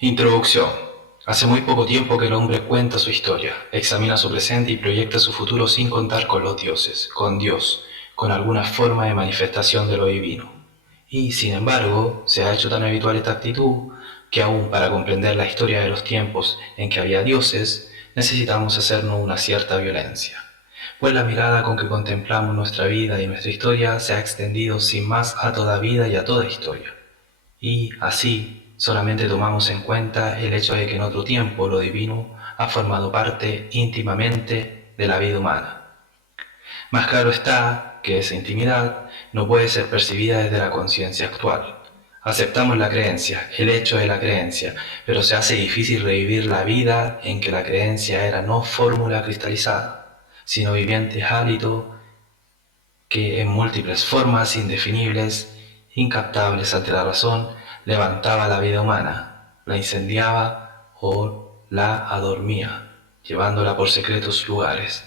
Introducción. Hace muy poco tiempo que el hombre cuenta su historia, examina su presente y proyecta su futuro sin contar con los dioses, con Dios, con alguna forma de manifestación de lo divino. Y, sin embargo, se ha hecho tan habitual esta actitud que aún para comprender la historia de los tiempos en que había dioses, necesitamos hacernos una cierta violencia. Pues la mirada con que contemplamos nuestra vida y nuestra historia se ha extendido sin más a toda vida y a toda historia. Y así solamente tomamos en cuenta el hecho de que en otro tiempo lo divino ha formado parte íntimamente de la vida humana. Más claro está que esa intimidad no puede ser percibida desde la conciencia actual. Aceptamos la creencia, el hecho de la creencia, pero se hace difícil revivir la vida en que la creencia era no fórmula cristalizada, sino viviente hálito que en múltiples formas indefinibles, incaptables ante la razón, levantaba la vida humana, la incendiaba o la adormía, llevándola por secretos lugares,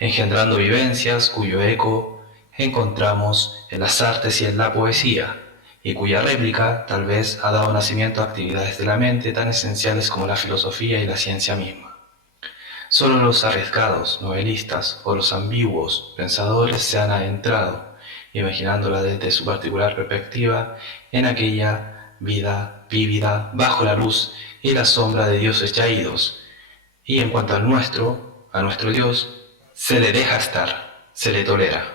engendrando vivencias cuyo eco encontramos en las artes y en la poesía, y cuya réplica tal vez ha dado nacimiento a actividades de la mente tan esenciales como la filosofía y la ciencia misma. Solo los arriesgados novelistas o los ambiguos pensadores se han adentrado, imaginándola desde su particular perspectiva, en aquella vida vívida bajo la luz y la sombra de dioses ya idos. Y en cuanto a nuestro Dios, se le deja estar, se le tolera.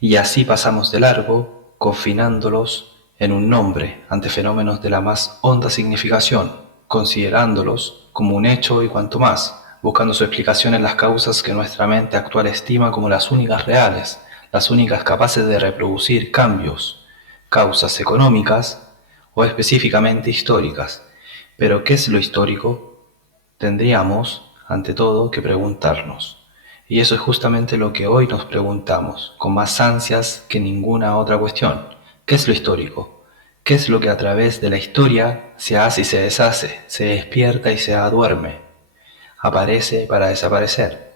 Y así pasamos de largo, confinándolos en un nombre ante fenómenos de la más honda significación, considerándolos como un hecho y cuanto más, buscando su explicación en las causas que nuestra mente actual estima como las únicas reales, las únicas capaces de reproducir cambios, causas económicas o específicamente históricas. Pero ¿qué es lo histórico? Tendríamos, ante todo, que preguntarnos. Y eso es justamente lo que hoy nos preguntamos, con más ansias que ninguna otra cuestión. ¿Qué es lo histórico? ¿Qué es lo que a través de la historia se hace y se deshace, se despierta y se aduerme? Aparece para desaparecer.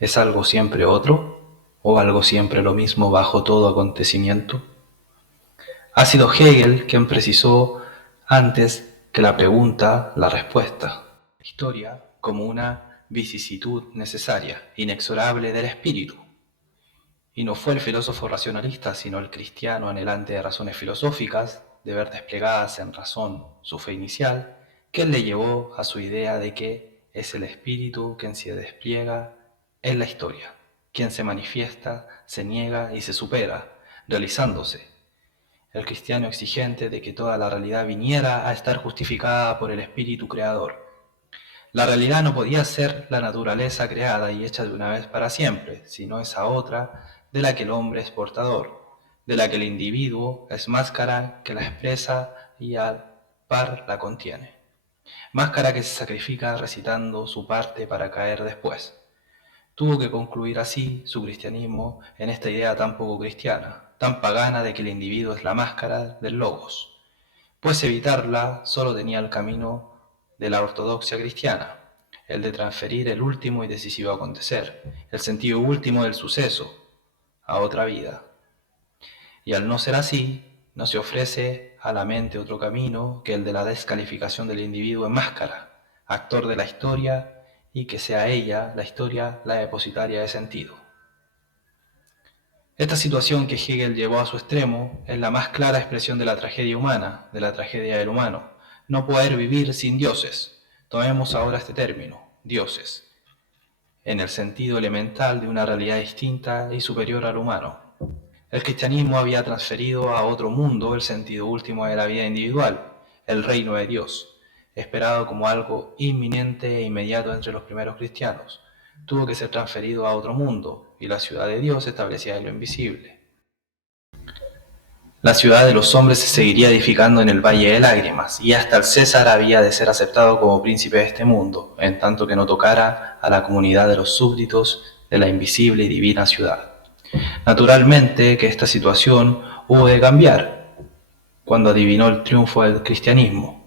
¿Es algo siempre otro? ¿O algo siempre lo mismo bajo todo acontecimiento? Ha sido Hegel quien precisó antes que la pregunta, la respuesta. Historia como una vicisitud necesaria, inexorable del espíritu. Y no fue el filósofo racionalista, sino el cristiano anhelante de razones filosóficas, de ver desplegadas en razón su fe inicial, quien le llevó a su idea de que es el espíritu quien se despliega en la historia, quien se manifiesta, se niega y se supera, realizándose. El cristiano exigente de que toda la realidad viniera a estar justificada por el espíritu creador. La realidad no podía ser la naturaleza creada y hecha de una vez para siempre, sino esa otra de la que el hombre es portador, de la que el individuo es máscara que la expresa y al par la contiene. Máscara que se sacrifica recitando su parte para caer después. Tuvo que concluir así su cristianismo en esta idea tan poco cristiana, tan pagana de que el individuo es la máscara del logos, pues evitarla solo tenía el camino de la ortodoxia cristiana, el de transferir el último y decisivo acontecer, el sentido último del suceso, a otra vida. Y al no ser así, no se ofrece a la mente otro camino que el de la descalificación del individuo en máscara, actor de la historia, y que sea ella, la historia, la depositaria de sentido. Esta situación que Hegel llevó a su extremo es la más clara expresión de la tragedia humana, de la tragedia del humano, no poder vivir sin dioses. Tomemos ahora este término, dioses, en el sentido elemental de una realidad distinta y superior al humano. El cristianismo había transferido a otro mundo el sentido último de la vida individual, el reino de Dios, esperado como algo inminente e inmediato entre los primeros cristianos. Tuvo que ser transferido a otro mundo, y la ciudad de Dios establecida en lo invisible. La ciudad de los hombres se seguiría edificando en el Valle de Lágrimas, y hasta el César había de ser aceptado como príncipe de este mundo, en tanto que no tocara a la comunidad de los súbditos de la invisible y divina ciudad. Naturalmente que esta situación hubo de cambiar cuando adivinó el triunfo del cristianismo.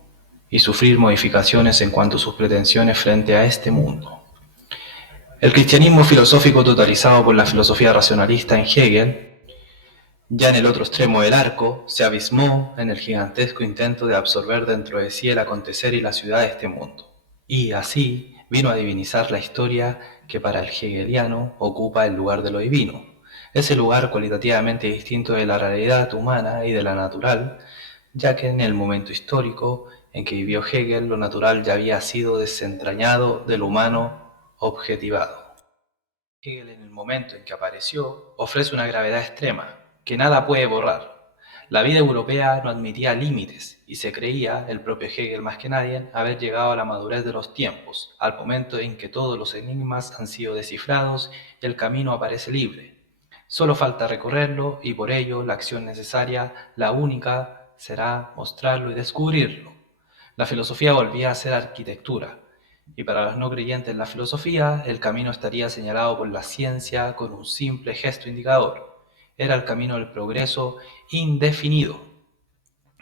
y sufrir modificaciones en cuanto a sus pretensiones frente a este mundo. El cristianismo filosófico totalizado por la filosofía racionalista en Hegel, ya en el otro extremo del arco, se abismó en el gigantesco intento de absorber dentro de sí el acontecer y la ciudad de este mundo, y así vino a divinizar la historia que para el hegeliano ocupa el lugar de lo divino, ese lugar cualitativamente distinto de la realidad humana y de la natural, ya que en el momento histórico en que vivió Hegel lo natural ya había sido desentrañado de lo humano objetivado. Hegel, en el momento en que apareció, ofrece una gravedad extrema, que nada puede borrar. La vida europea no admitía límites y se creía, el propio Hegel más que nadie, haber llegado a la madurez de los tiempos, al momento en que todos los enigmas han sido descifrados y el camino aparece libre. Solo falta recorrerlo y por ello la acción necesaria, la única, será mostrarlo y descubrirlo. La filosofía volvía a ser arquitectura, y para los no creyentes en la filosofía, el camino estaría señalado por la ciencia con un simple gesto indicador. Era el camino del progreso indefinido,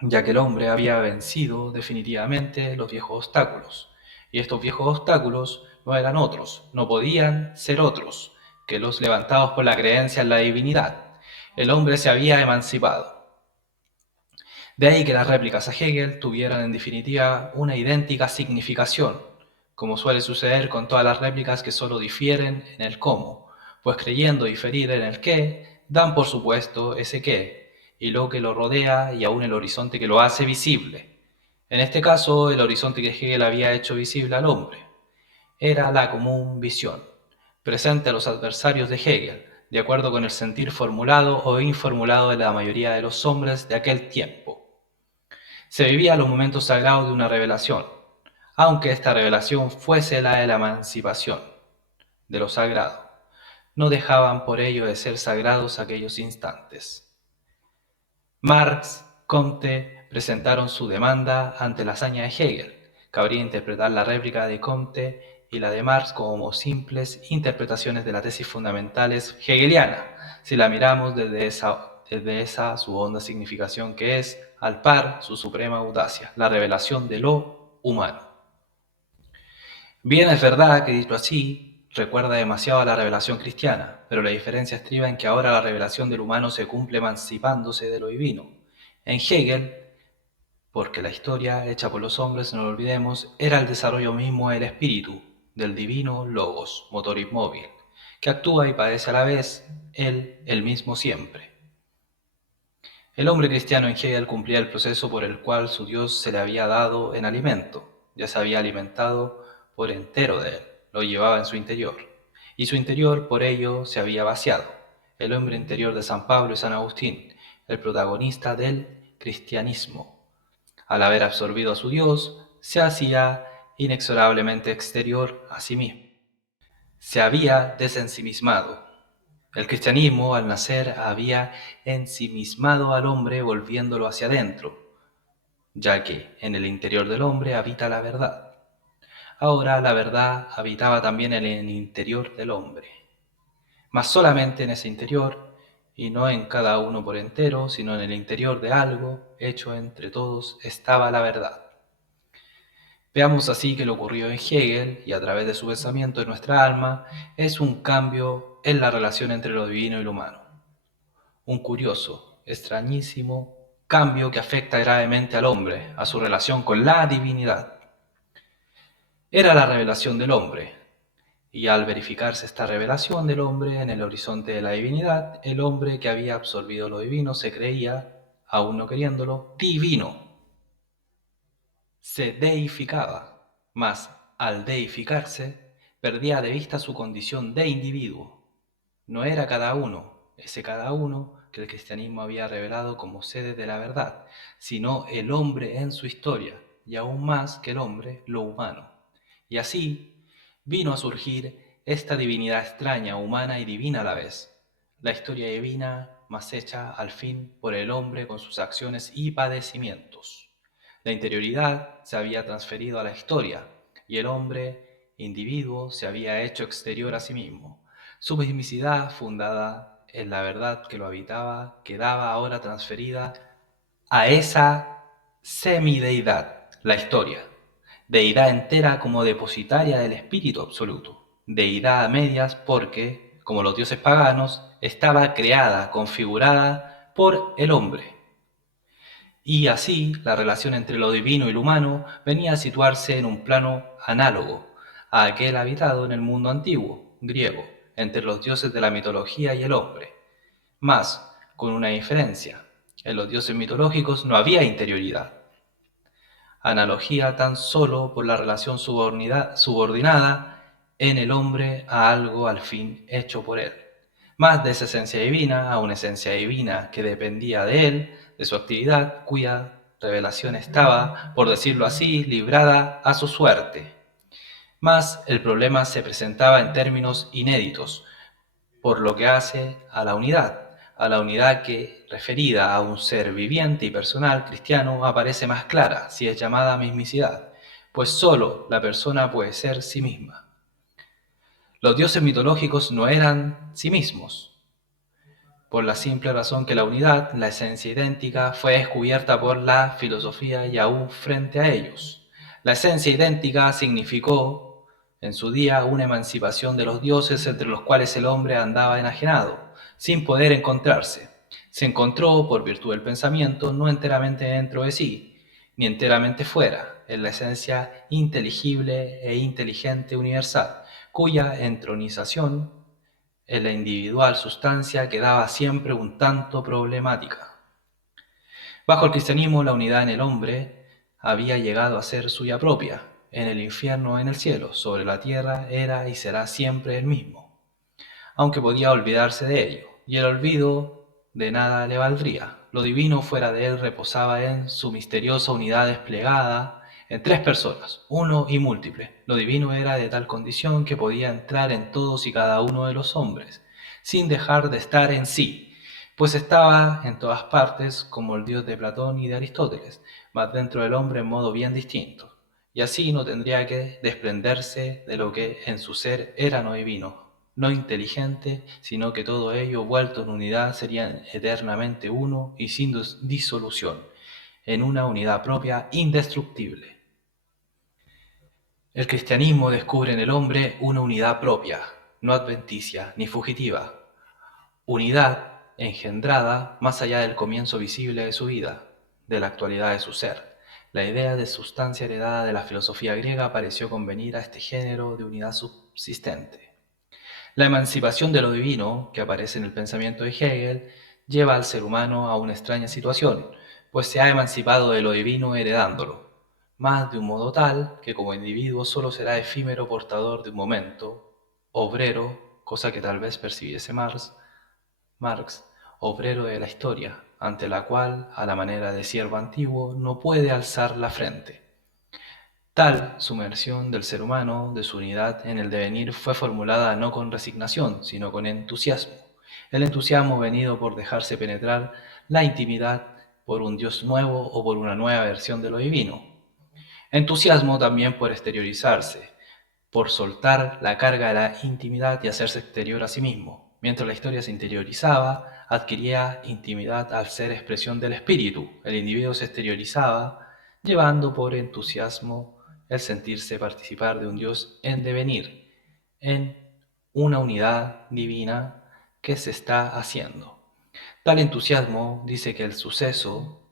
ya que el hombre había vencido definitivamente los viejos obstáculos. Y estos viejos obstáculos no eran otros, no podían ser otros, que los levantados por la creencia en la divinidad. El hombre se había emancipado. De ahí que las réplicas a Hegel tuvieran en definitiva una idéntica significación, como suele suceder con todas las réplicas que solo difieren en el cómo, pues creyendo diferir en el qué, dan por supuesto ese qué, y lo que lo rodea y aún el horizonte que lo hace visible. En este caso, el horizonte que Hegel había hecho visible al hombre era la común visión, presente a los adversarios de Hegel, de acuerdo con el sentir formulado o informulado de la mayoría de los hombres de aquel tiempo. Se vivía los momentos sagrados de una revelación, aunque esta revelación fuese la de la emancipación, de lo sagrado. No dejaban por ello de ser sagrados aquellos instantes. Marx, Comte presentaron su demanda ante la hazaña de Hegel. Cabría interpretar la réplica de Comte y la de Marx como simples interpretaciones de las tesis fundamentales hegeliana, si la miramos desde esa su honda significación que es, al par, su suprema audacia, la revelación de lo humano. Bien es verdad que dicho así, recuerda demasiado a la revelación cristiana, pero la diferencia estriba en que ahora la revelación del humano se cumple emancipándose de lo divino. En Hegel, porque la historia hecha por los hombres, no lo olvidemos, era el desarrollo mismo del espíritu, del divino logos, motor inmóvil, que actúa y padece a la vez, él, el mismo siempre. El hombre cristiano en Hegel cumplía el proceso por el cual su Dios se le había dado en alimento, ya se había alimentado por entero de él, lo llevaba en su interior, y su interior por ello se había vaciado. El hombre interior de San Pablo y San Agustín, el protagonista del cristianismo, al haber absorbido a su Dios, se hacía inexorablemente exterior a sí mismo. Se había desensimismado. El cristianismo, al nacer, había ensimismado al hombre volviéndolo hacia adentro, ya que en el interior del hombre habita la verdad. Ahora la verdad habitaba también en el interior del hombre, mas solamente en ese interior, y no en cada uno por entero, sino en el interior de algo hecho entre todos, estaba la verdad. Veamos así que lo ocurrido en Hegel, y a través de su pensamiento en nuestra alma, es un cambio en la relación entre lo divino y lo humano. Un curioso, extrañísimo cambio que afecta gravemente al hombre, a su relación con la divinidad. Era la revelación del hombre, y al verificarse esta revelación del hombre en el horizonte de la divinidad, el hombre que había absorbido lo divino se creía, aún no queriéndolo, divino. Se deificaba, mas al deificarse, perdía de vista su condición de individuo. No era cada uno, ese cada uno que el cristianismo había revelado como sede de la verdad, sino el hombre en su historia, y aún más que el hombre, lo humano. Y así vino a surgir esta divinidad extraña, humana y divina a la vez. La historia divina, más hecha al fin por el hombre con sus acciones y padecimientos. La interioridad se había transferido a la historia, y el hombre, individuo, se había hecho exterior a sí mismo. Su mismicidad, fundada en la verdad que lo habitaba, quedaba ahora transferida a esa semideidad la historia. Deidad entera como depositaria del espíritu absoluto. Deidad a medias porque, como los dioses paganos, estaba creada, configurada por el hombre. Y así, la relación entre lo divino y lo humano venía a situarse en un plano análogo a aquel habitado en el mundo antiguo, griego, entre los dioses de la mitología y el hombre. Mas, con una diferencia. En los dioses mitológicos no había interioridad. Analogía tan solo por la relación subordinada en el hombre a algo al fin hecho por él. Más de esa esencia divina a una esencia divina que dependía de él, de su actividad, cuya revelación estaba, por decirlo así, librada a su suerte. Mas el problema se presentaba en términos inéditos, por lo que hace a la unidad que, referida a un ser viviente y personal cristiano, aparece más clara si es llamada mismicidad, pues sólo la persona puede ser sí misma. Los dioses mitológicos no eran sí mismos, por la simple razón que la unidad, la esencia idéntica, fue descubierta por la filosofía y aún frente a ellos. La esencia idéntica significó en su día una emancipación de los dioses entre los cuales el hombre andaba enajenado, sin poder encontrarse. Se encontró, por virtud del pensamiento, no enteramente dentro de sí, ni enteramente fuera, en la esencia inteligible e inteligente universal, cuya entronización en la individual sustancia quedaba siempre un tanto problemática. Bajo el cristianismo, la unidad en el hombre había llegado a ser suya propia, en el infierno o en el cielo, sobre la tierra era y será siempre el mismo, aunque podía olvidarse de ello, y el olvido de nada le valdría. Lo divino fuera de él reposaba en su misteriosa unidad desplegada en tres personas, uno y múltiple. Lo divino era de tal condición que podía entrar en todos y cada uno de los hombres, sin dejar de estar en sí, pues estaba en todas partes como el Dios de Platón y de Aristóteles, mas dentro del hombre en modo bien distinto, y así no tendría que desprenderse de lo que en su ser era no divino, no inteligente, sino que todo ello vuelto en unidad sería eternamente uno y sin disolución, en una unidad propia indestructible. El cristianismo descubre en el hombre una unidad propia, no adventicia ni fugitiva, unidad engendrada más allá del comienzo visible de su vida, de la actualidad de su ser. La idea de sustancia heredada de la filosofía griega pareció convenir a este género de unidad subsistente. La emancipación de lo divino, que aparece en el pensamiento de Hegel, lleva al ser humano a una extraña situación, pues se ha emancipado de lo divino heredándolo, mas de un modo tal que como individuo solo será efímero portador de un momento, obrero, cosa que tal vez percibiese Marx, obrero de la historia, ante la cual, a la manera de siervo antiguo, no puede alzar la frente. Tal sumersión del ser humano, de su unidad en el devenir, fue formulada no con resignación, sino con entusiasmo. El entusiasmo venido por dejarse penetrar la intimidad por un Dios nuevo o por una nueva versión de lo divino. Entusiasmo también por exteriorizarse, por soltar la carga de la intimidad y hacerse exterior a sí mismo. Mientras la historia se interiorizaba, adquiría intimidad al ser expresión del espíritu. El individuo se exteriorizaba, llevando por entusiasmo el sentirse participar de un Dios en devenir, en una unidad divina que se está haciendo. Tal entusiasmo dice que el suceso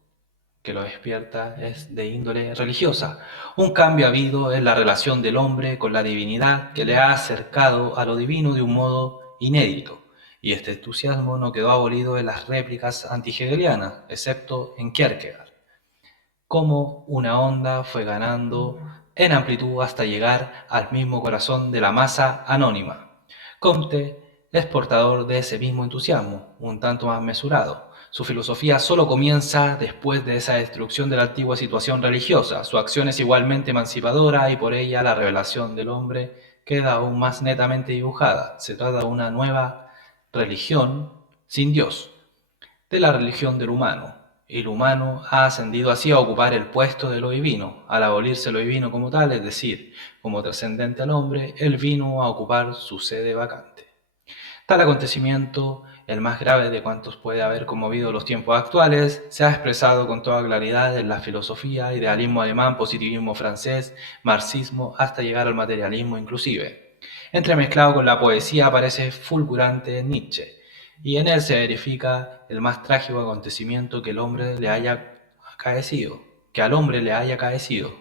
que lo despierta es de índole religiosa. Un cambio ha habido en la relación del hombre con la divinidad que le ha acercado a lo divino de un modo inédito. Y este entusiasmo no quedó abolido en las réplicas anti-hegelianas, excepto en Kierkegaard. Como una onda fue ganando en amplitud hasta llegar al mismo corazón de la masa anónima. Comte es portador de ese mismo entusiasmo, un tanto más mesurado. Su filosofía solo comienza después de esa destrucción de la antigua situación religiosa. Su acción es igualmente emancipadora y por ella la revelación del hombre queda aún más netamente dibujada. Se trata de una nueva religión sin Dios, de la religión del humano, y el humano ha ascendido así a ocupar el puesto de lo divino. Al abolirse lo divino como tal, es decir, como trascendente al hombre, él vino a ocupar su sede vacante. Tal acontecimiento, el más grave de cuantos puede haber conmovido los tiempos actuales, se ha expresado con toda claridad en la filosofía, idealismo alemán, positivismo francés, marxismo, hasta llegar al materialismo inclusive. Entremezclado con la poesía aparece fulgurante Nietzsche, y en él se verifica el más trágico acontecimiento que el hombre le haya acaecido, que al hombre le haya acaecido,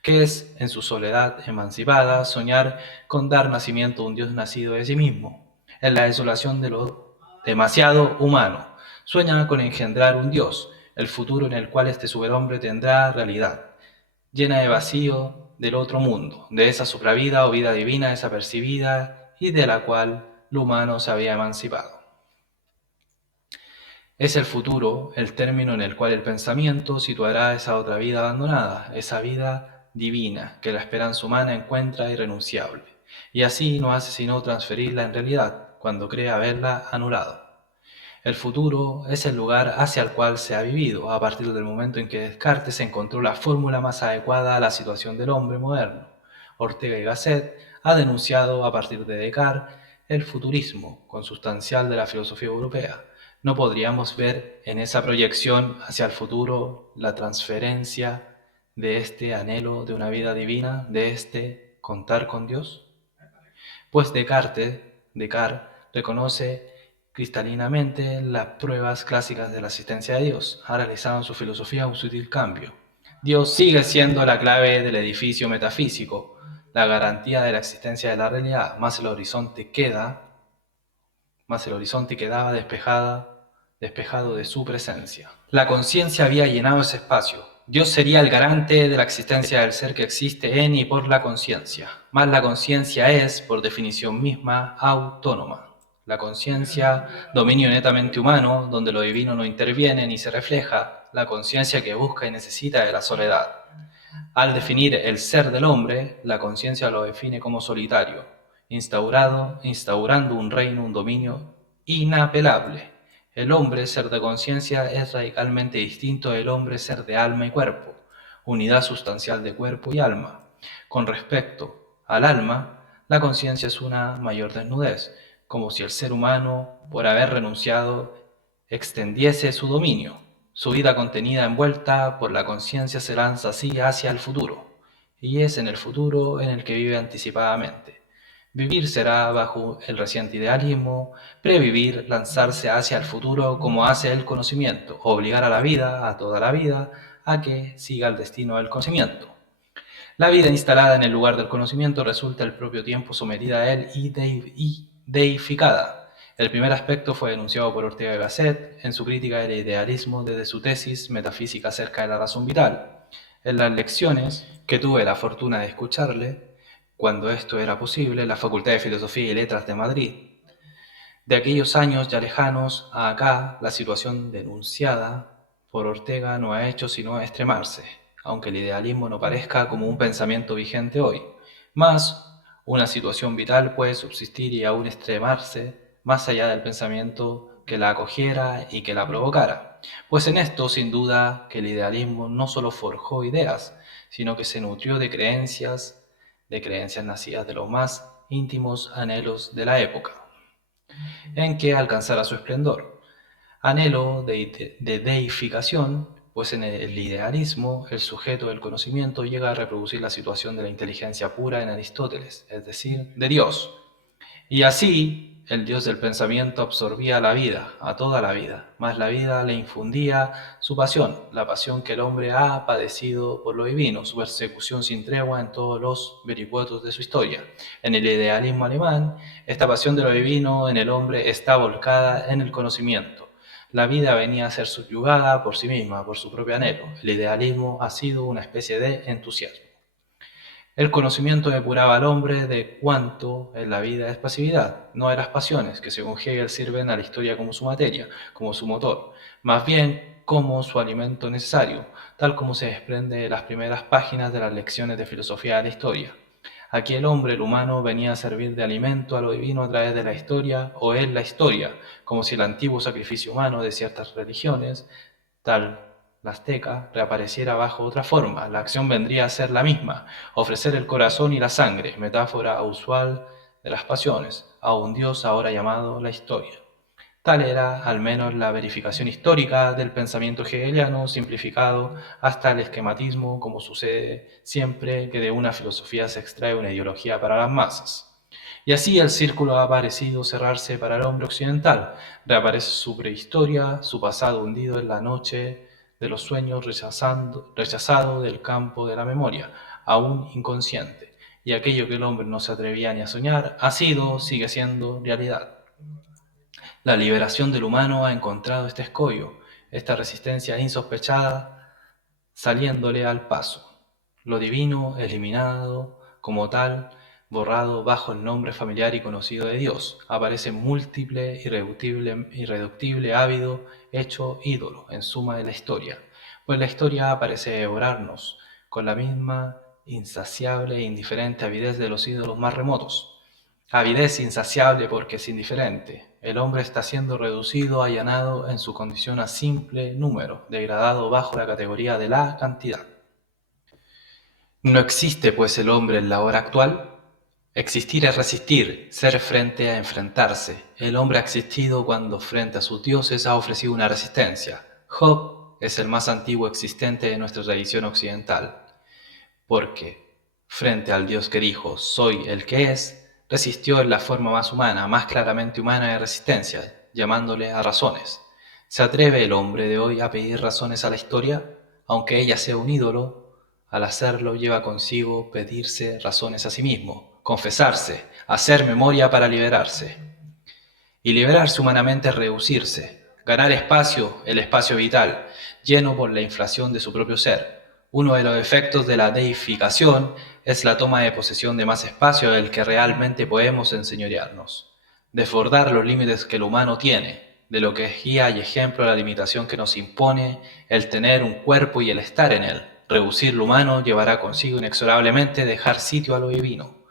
que es, en su soledad emancipada, soñar con dar nacimiento a un Dios nacido de sí mismo en la desolación de lo demasiado humano. Sueña con engendrar un Dios, el futuro en el cual este superhombre tendrá realidad, llena de vacío del otro mundo, de esa supravida o vida divina desapercibida y de la cual lo humano se había emancipado. Es el futuro el término en el cual el pensamiento situará esa otra vida abandonada, esa vida divina que la esperanza humana encuentra irrenunciable, y así no hace sino transferirla en realidad, cuando cree haberla anulado. El futuro es el lugar hacia el cual se ha vivido, a partir del momento en que Descartes encontró la fórmula más adecuada a la situación del hombre moderno. Ortega y Gasset ha denunciado, a partir de Descartes, el futurismo consustancial de la filosofía europea. ¿No podríamos ver en esa proyección hacia el futuro la transferencia de este anhelo de una vida divina, de este contar con Dios? Pues Descartes reconoce cristalinamente las pruebas clásicas de la existencia de Dios, ha realizado en su filosofía un sutil cambio. Dios sigue siendo la clave del edificio metafísico, la garantía de la existencia de la realidad, más el horizonte quedaba despejado de su presencia. La conciencia había llenado ese espacio. Dios sería el garante de la existencia del ser que existe en y por la conciencia. Mas la conciencia es, por definición misma, autónoma. La conciencia, dominio netamente humano, donde lo divino no interviene ni se refleja, la conciencia que busca y necesita de la soledad. Al definir el ser del hombre, la conciencia lo define como solitario, instaurando un reino, un dominio inapelable. El hombre, ser de conciencia, es radicalmente distinto del hombre, ser de alma y cuerpo, unidad sustancial de cuerpo y alma. Con respecto al alma, la conciencia es una mayor desnudez, como si el ser humano, por haber renunciado, extendiese su dominio. Su vida contenida envuelta por la conciencia se lanza así hacia el futuro, y es en el futuro en el que vive anticipadamente. Vivir será bajo el reciente idealismo, previvir, lanzarse hacia el futuro como hace el conocimiento, obligar a la vida, a toda la vida, a que siga el destino del conocimiento. La vida instalada en el lugar del conocimiento resulta al propio tiempo sometida a él y deificada. El primer aspecto fue denunciado por Ortega y Gasset en su crítica del idealismo desde su tesis Metafísica acerca de la razón vital. En las lecciones que tuve la fortuna de escucharle, cuando esto era posible, en la Facultad de Filosofía y Letras de Madrid, de aquellos años ya lejanos a acá, la situación denunciada por Ortega no ha hecho sino extremarse, aunque el idealismo no parezca como un pensamiento vigente hoy. Más, una situación vital puede subsistir y aún extremarse más allá del pensamiento que la acogiera y que la provocara. Pues en esto, sin duda, que el idealismo no solo forjó ideas, sino que se nutrió de creencias nacidas de los más íntimos anhelos de la época en que alcanzara su esplendor. Anhelo de deificación, pues en el idealismo el sujeto del conocimiento llega a reproducir la situación de la inteligencia pura en Aristóteles, es decir, de Dios. Y así el Dios del pensamiento absorbía la vida, a toda la vida, mas la vida le infundía su pasión, la pasión que el hombre ha padecido por lo divino, su persecución sin tregua en todos los vericuetos de su historia. En el idealismo alemán, esta pasión de lo divino en el hombre está volcada en el conocimiento. La vida venía a ser subyugada por sí misma, por su propio anhelo. El idealismo ha sido una especie de entusiasmo. El conocimiento depuraba al hombre de cuanto en la vida es pasividad, no de las pasiones, que según Hegel sirven a la historia como su materia, como su motor, más bien como su alimento necesario, tal como se desprende de las primeras páginas de las lecciones de filosofía de la historia. Aquí el hombre, el humano, venía a servir de alimento a lo divino a través de la historia o en la historia, como si el antiguo sacrificio humano de ciertas religiones, tal la azteca, reapareciera bajo otra forma. La acción vendría a ser la misma, ofrecer el corazón y la sangre, metáfora usual de las pasiones, a un Dios ahora llamado la historia. Tal era, al menos, la verificación histórica del pensamiento hegeliano, simplificado hasta el esquematismo, como sucede siempre que de una filosofía se extrae una ideología para las masas. Y así el círculo ha parecido cerrarse para el hombre occidental. Reaparece su prehistoria, su pasado hundido en la noche de los sueños, rechazado del campo de la memoria, aún inconsciente. Y aquello que el hombre no se atrevía ni a soñar, ha sido, sigue siendo realidad. La liberación del humano ha encontrado este escollo, esta resistencia insospechada, saliéndole al paso. Lo divino, eliminado como tal, borrado bajo el nombre familiar y conocido de Dios, aparece múltiple, irreductible, ávido, hecho ídolo, en suma de la historia. Pues la historia parece devorarnos con la misma insaciable e indiferente avidez de los ídolos más remotos. Avidez insaciable porque es indiferente. El hombre está siendo reducido, allanado en su condición a simple número, degradado bajo la categoría de la cantidad. ¿No existe, pues, el hombre en la hora actual? Existir es resistir, ser frente a enfrentarse. El hombre ha existido cuando frente a sus dioses ha ofrecido una resistencia. Job es el más antiguo existente de nuestra tradición occidental, porque, frente al Dios que dijo, soy el que es, resistió en la forma más humana, más claramente humana de resistencia, llamándole a razones. ¿Se atreve el hombre de hoy a pedir razones a la historia? Aunque ella sea un ídolo, al hacerlo lleva consigo pedirse razones a sí mismo, confesarse, hacer memoria para liberarse. Y liberarse humanamente es reducirse, ganar espacio, el espacio vital, lleno por la inflación de su propio ser. Uno de los efectos de la deificación es la toma de posesión de más espacio del que realmente podemos enseñorearnos, desbordar los límites que el humano tiene, de lo que es guía y ejemplo la limitación que nos impone el tener un cuerpo y el estar en él. Reducir lo humano llevará consigo inexorablemente dejar sitio a lo divino,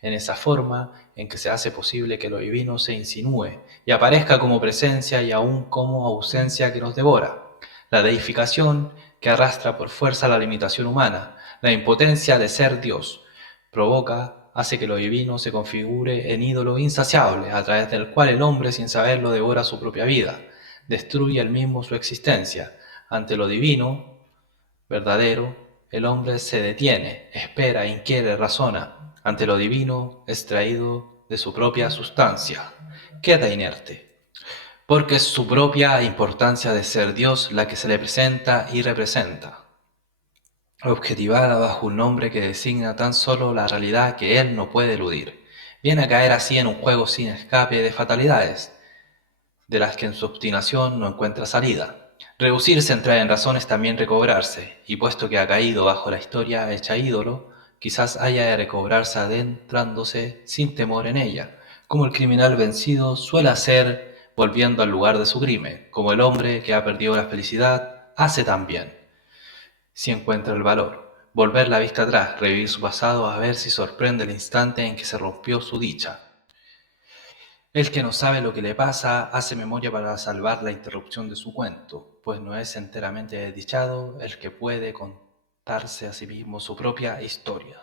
en esa forma en que se hace posible que lo divino se insinúe y aparezca como presencia y aún como ausencia que nos devora. La deificación que arrastra por fuerza la limitación humana, la impotencia de ser Dios, hace que lo divino se configure en ídolo insaciable, a través del cual el hombre sin saberlo devora su propia vida, destruye él mismo su existencia. Ante lo divino, verdadero, el hombre se detiene, espera, inquiere, razona. Ante lo divino, extraído de su propia sustancia, queda inerte, porque es su propia importancia de ser Dios la que se le presenta y representa, objetivada bajo un nombre que designa tan solo la realidad que él no puede eludir. Viene a caer así en un juego sin escape de fatalidades, de las que en su obstinación no encuentra salida. Reducirse, entrar en razones, también recobrarse, y puesto que ha caído bajo la historia hecha ídolo, quizás haya de recobrarse adentrándose sin temor en ella, como el criminal vencido suele hacer volviendo al lugar de su crimen, como el hombre que ha perdido la felicidad hace también, si encuentra el valor, volver la vista atrás, revivir su pasado a ver si sorprende el instante en que se rompió su dicha. El que no sabe lo que le pasa hace memoria para salvar la interrupción de su cuento, pues no es enteramente desdichado el que puede contarse a sí mismo su propia historia.